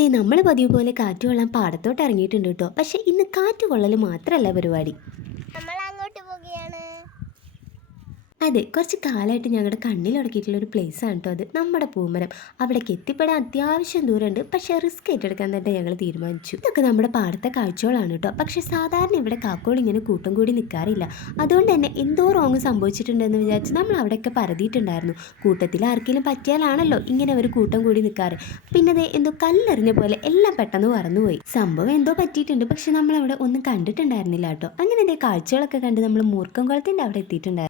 ദേ നമ്മൾ പതിവ് പോലെ കാറ്റ് പാടത്തോട്ട് ഇറങ്ങിയിട്ടുണ്ട് കേട്ടോ. പക്ഷേ ഇന്ന് കാറ്റ് മാത്രമല്ല പരിപാടി. അതെ കുറച്ച് കാലമായിട്ട് ഞങ്ങളുടെ കണ്ണിൽ ഉടക്കിയിട്ടുള്ള ഒരു പ്ലേസ് ആണ് കേട്ടോ അത്. നമ്മുടെ പൂമരം. അവിടേക്ക് എത്തിപ്പെടാൻ അത്യാവശ്യം ദൂരമുണ്ട്. പക്ഷേ റിസ്ക് ഏറ്റെടുക്കാൻ തന്നെ ഞങ്ങൾ തീരുമാനിച്ചു. ഇതൊക്കെ നമ്മുടെ പാടത്തെ കാഴ്ചകളാണ് കേട്ടോ പക്ഷേ സാധാരണ ഇവിടെ കാക്കോൾ ഇങ്ങനെ കൂട്ടം കൂടി നിൽക്കാറില്ല അതുകൊണ്ട് തന്നെ എന്തോ റോങ് സംഭവിച്ചിട്ടുണ്ടെന്ന് വിചാരിച്ച് നമ്മൾ അവിടെയൊക്കെ പരതിയിട്ടുണ്ടായിരുന്നു. കൂട്ടത്തിൽ ആർക്കെങ്കിലും പറ്റിയാലാണല്ലോ ഇങ്ങനെ ഒരു കൂട്ടം കൂടി നിൽക്കാറ് പിന്നെ ദേ എന്തോ കല്ലെറിഞ്ഞ പോലെ എല്ലാം പെട്ടെന്ന് പറന്നുപോയി. സംഭവം എന്തോ പറ്റിയിട്ടുണ്ട്. പക്ഷെ നമ്മൾ അവിടെ ഒന്നും കണ്ടിട്ടുണ്ടായിരുന്നില്ല കേട്ടോ അങ്ങനെ ദേ കാഴ്ചകളൊക്കെ കണ്ട് നമ്മൾ മൂർക്കം കുളത്തിന്റെ അവിടെ എത്തിയിട്ടുണ്ടായിരുന്നു.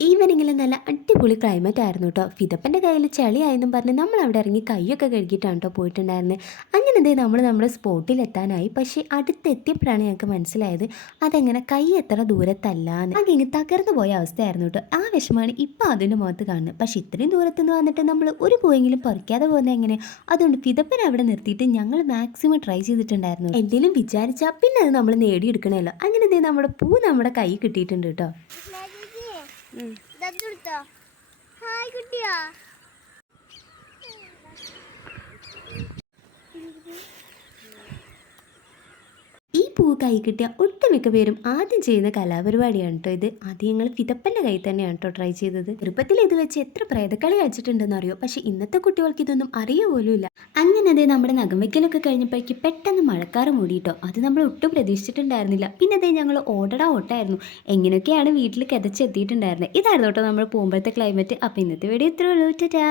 ഈവനിങ്ങിൽ നല്ല അടിപൊളി ക്ലൈമറ്റ് ആയിരുന്നു കേട്ടോ ഫിതപ്പന്റെ കയ്യിൽ ചളിയായെന്നും പറഞ്ഞ് നമ്മൾ അവിടെ ഇറങ്ങി കൈയൊക്കെ കഴുകിയിട്ടാണ് കേട്ടോ പോയിട്ടുണ്ടായിരുന്നത് അങ്ങനെ ദേ നമ്മൾ നമ്മുടെ സ്പോട്ടിലെത്താനായി പക്ഷേ അടുത്തെത്തിയപ്പോഴാണ് ഞങ്ങൾക്ക് മനസ്സിലായത് അതെങ്ങനെ കൈ എത്ര ദൂരത്തല്ലാന്ന്. അങ്ങനെ തകർന്നു പോയ അവസ്ഥയായിരുന്നു കേട്ടോ ആ വിഷമാണ് ഇപ്പോൾ അതിന്റെ മുഖത്ത് കാണുന്നത് പക്ഷേ ഇത്രയും ദൂരത്തുനിന്ന് വന്നിട്ട് നമ്മൾ ഒരു പോയെങ്കിലും പറിക്കാതെ പോകുന്നത് എങ്ങനെ? അതുകൊണ്ട് ഫിതപ്പൻ അവിടെ നിർത്തിയിട്ട് ഞങ്ങൾ മാക്സിമം ട്രൈ ചെയ്തിട്ടുണ്ടായിരുന്നു എന്തെങ്കിലും വിചാരിച്ചാൽ പിന്നെ അത് നമ്മൾ നേടിയെടുക്കണമല്ലോ അങ്ങനെ ദേ നമ്മുടെ പൂ നമ്മുടെ കൈ കിട്ടിയിട്ടുണ്ട് കേട്ടോ ഹായ് കുട്ടിയാ. പൂ കൈ കിട്ടിയ ഒട്ടുമിക്ക പേരും ആദ്യം ചെയ്യുന്ന കലാപരിപാടിയാണ് കേട്ടോ ഇത്. ആദ്യം ഞങ്ങൾ ഫിതപ്പന്റെ കൈ തന്നെയാണ് കേട്ടോ ട്രൈ ചെയ്തത്. ചെറുപ്പത്തിൽ ഇത് വെച്ച് എത്ര പ്രേതക്കളി കളിച്ചിട്ടുണ്ടെന്ന് അറിയോ? പക്ഷേ ഇന്നത്തെ കുട്ടികൾക്ക് ഇതൊന്നും അറിയ പോലുമില്ല അങ്ങനെ അതേ നമ്മുടെ നഖം വെക്കലൊക്കെ കഴിഞ്ഞപ്പോഴേക്ക് പെട്ടെന്ന് മഴക്കാറ് മൂടിയിട്ടോ അത് നമ്മൾ ഒട്ടും പ്രതീക്ഷിച്ചിട്ടുണ്ടായിരുന്നില്ല. പിന്നെ അതേ ഞങ്ങൾ ഓടടാ ഓട്ടായിരുന്നു. എങ്ങനെയൊക്കെയാണ് വീട്ടിൽ കിതച്ചെത്തിയിട്ടുണ്ടായിരുന്നത് ഇതായിരുന്നു കേട്ടോ നമ്മൾ പോകുമ്പോഴത്തെ ക്ലൈമറ്റ് അപ്പോൾ ഇന്നത്തെ വീഡിയോ ഇത്രേ ഉള്ളൂ. ടാ